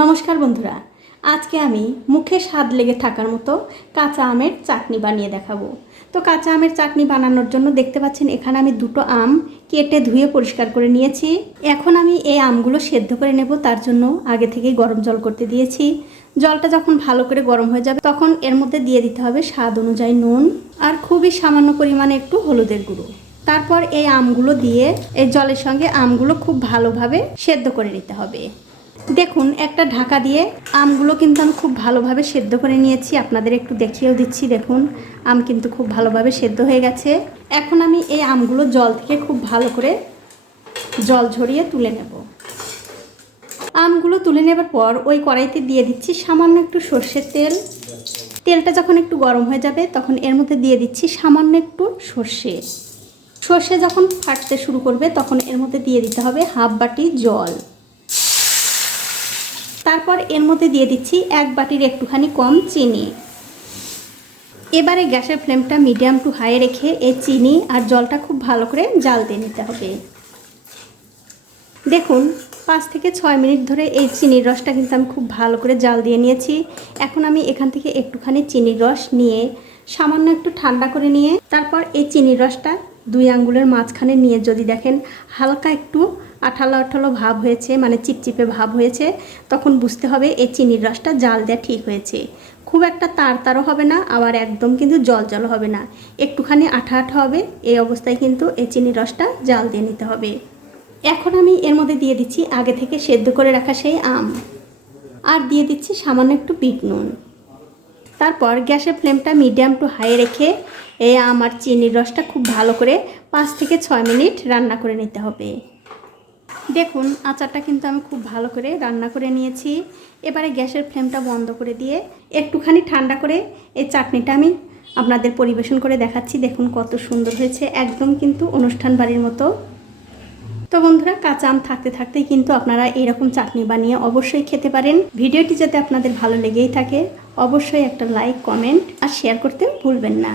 নমস্কার বন্ধুরা, আজকে আমি মুখে স্বাদ লেগে থাকার মতো কাঁচা আমের চাটনি বানিয়ে দেখাবো। তো কাঁচা আমের চাটনি বানানোর জন্য দেখতে পাচ্ছেন এখানে আমি দুটো আম কেটে ধুয়ে পরিষ্কার করে নিয়েছি। এখন আমি এই আমগুলো সেদ্ধ করে নেব, তার জন্য আগে থেকেই গরম জল করতে দিয়েছি। জলটা যখন ভালো করে গরম হয়ে যাবে, তখন এর মধ্যে দিয়ে দিতে হবে স্বাদ অনুযায়ী নুন আর খুবই সামান্য পরিমাণে একটু হলুদের গুঁড়ো। তারপর এই আমগুলো দিয়ে এই জলের সঙ্গে আমগুলো খুব ভালোভাবে সেদ্ধ করে নিতে হবে। দেখুন, একটা ঢাকা দিয়ে আমগুলো কিন্তু আমি খুব ভালোভাবে সেদ্ধ করে নিয়েছি। আপনাদের একটু দেখিয়েও দিচ্ছি, দেখুন, আম কিন্তু খুব ভালোভাবে সেদ্ধ হয়ে গেছে। এখন আমি এই আমগুলো জল থেকে খুব ভালো করে জল ঝরিয়ে তুলে নেব। আমগুলো তুলে নেবার পর ওই কড়াইতে দিয়ে দিচ্ছি সামান্য একটু সর্ষের তেল। তেলটা যখন একটু গরম হয়ে যাবে, তখন এর মধ্যে দিয়ে দিচ্ছি সামান্য একটু সর্ষে। সর্ষে যখন ফাটতে শুরু করবে, তখন এর মধ্যে দিয়ে দিতে হবে হাফ বাটি জল। তারপর এর মধ্যে দিয়ে দিচ্ছি এক বাটির একটুখানি কম চিনি। এবারে গ্যাসের ফ্লেমটা মিডিয়াম টু হাই রেখে এই চিনি আর জলটা খুব ভালো করে জাল দিয়ে নিতে হবে। দেখুন, পাঁচ থেকে ছয় মিনিট ধরে এই চিনির রসটা কিন্তু আমি খুব ভালো করে জাল দিয়ে নিয়েছি। এখন আমি এখান থেকে একটুখানি চিনির রস নিয়ে সামান্য একটু ঠান্ডা করে নিয়ে তারপর এই চিনির রসটা দুই আঙ্গুলের মাঝখানে নিয়ে যদি দেখেন হালকা একটু আঠালো আঠালো ভাব হয়েছে মানে চিপচিপে ভাব হয়েছে, তখন বুঝতে হবে এই চিনির রসটা জাল দেওয়া ঠিক হয়েছে। খুব একটা তার তারও হবে না, আবার একদম কিন্তু জল জল হবে না। একটুখানি আঠা আঠা হবে, এই অবস্থায় কিন্তু এই চিনির রসটা জাল দিয়ে নিতে হবে। এখন আমি এর মধ্যে দিয়ে দিচ্ছি আগে থেকে সেদ্ধ করে রাখা সেই আম। আর দিয়ে দিচ্ছি সামান্য একটু বিট নুন। তারপর গ্যাসের ফ্লেমটা মিডিয়াম টু হাই রেখে এই আম আর চিনির রসটা খুব ভালো করে পাঁচ থেকে ছয় মিনিট রান্না করে নিতে হবে। দেখুন, আচারটা কিন্তু আমি খুব ভালো করে রান্না করে নিয়েছি। এবারে গ্যাসের ফ্লেমটা বন্ধ করে দিয়ে একটুখানি ঠান্ডা করে এই চাটনিটা আমি আপনাদের পরিবেশন করে দেখাচ্ছি। দেখুন কত সুন্দর হয়েছে, একদম কিন্তু অনুষ্ঠান বাড়ির মতো। তো বন্ধুরা, কাঁচা আম থাকতে থাকতেই কিন্তু আপনারা এরকম চাটনি বানিয়ে অবশ্যই খেতে পারেন। ভিডিওটি যাতে আপনাদের ভালো লেগেই থাকে, অবশ্যই একটা লাইক কমেন্ট আর শেয়ার করতে ভুলবেন না।